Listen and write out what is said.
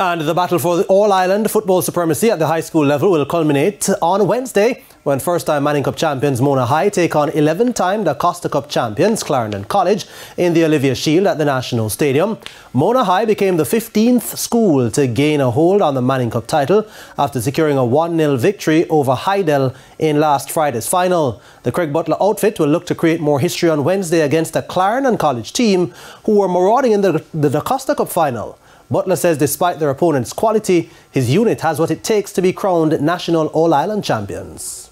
And the battle for the All-Ireland football supremacy at the high school level will culminate on Wednesday when first-time Manning Cup champions Mona High take on 11-time the Costa Cup champions Clarendon College in the Olivier Shield at the National Stadium. Mona High became the 15th school to gain a hold on the Manning Cup title after securing a 1-0 victory over Hydel in last Friday's final. The Craig Butler outfit will look to create more history on Wednesday against a Clarendon College team who were marauding in the Costa Cup final. Butler says despite their opponent's quality, his unit has what it takes to be crowned national All-Ireland champions.